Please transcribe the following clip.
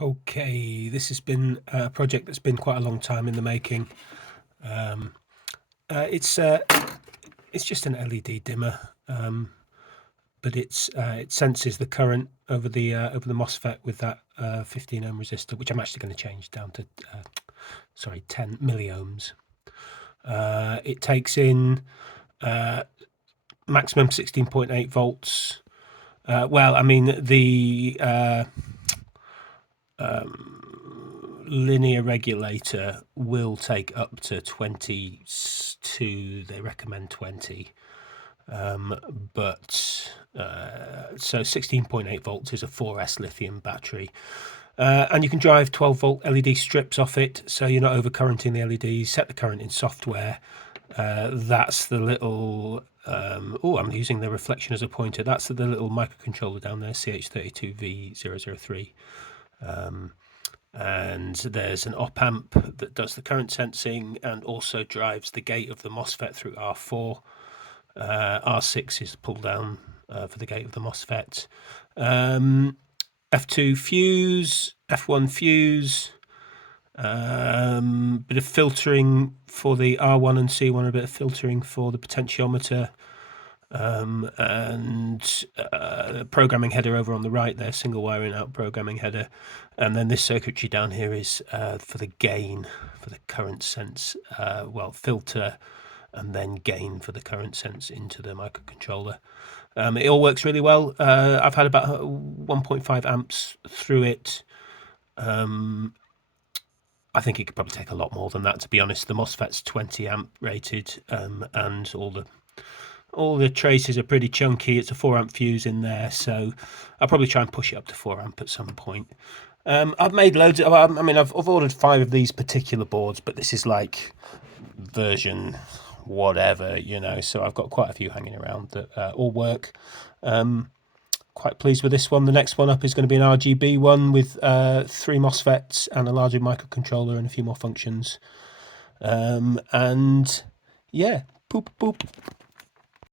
Okay, this has been a project that's been quite a long time in the making. Um, it's just an LED dimmer, but it senses the current over the MOSFET with that 15 ohm resistor, which I'm actually going to change down to 10 milliohms. It takes in maximum 16.8 volts. Well, I mean the linear regulator will take up to 22. They recommend 20, but so 16.8 volts is a 4S lithium battery, and you can drive 12 volt LED strips off it, so you're not overcurrenting the LEDs. Set the current in software. That's the little I'm using the reflection as a pointer. That's the little microcontroller down there, CH32V003. And there's an op amp that does the current sensing and also drives the gate of the MOSFET through R4. R6 is the pull down for the gate of the MOSFET. F2 fuse, F1 fuse, bit of filtering for the R1 and C1, a bit of filtering for the potentiometer, and programming header over on the right there, single wiring out programming header. And then this circuitry down here is for the gain, for the current sense, filter, and then gain for the current sense into the microcontroller. It all works really well. I've had about 1.5 amps through it. I think it could probably take a lot more than that, to be honest. The MOSFET's 20 amp rated, and all the traces are pretty chunky. It's a 4 amp fuse in there, so I'll probably try and push it up to 4 amp at some point. I've made loads of, I've ordered 5 of these particular boards, but this is like version whatever, so I've got quite a few hanging around that all work. Quite pleased with this one. The next one up is going to be an RGB one with 3 MOSFETs and a larger microcontroller and a few more functions. And yeah, poop.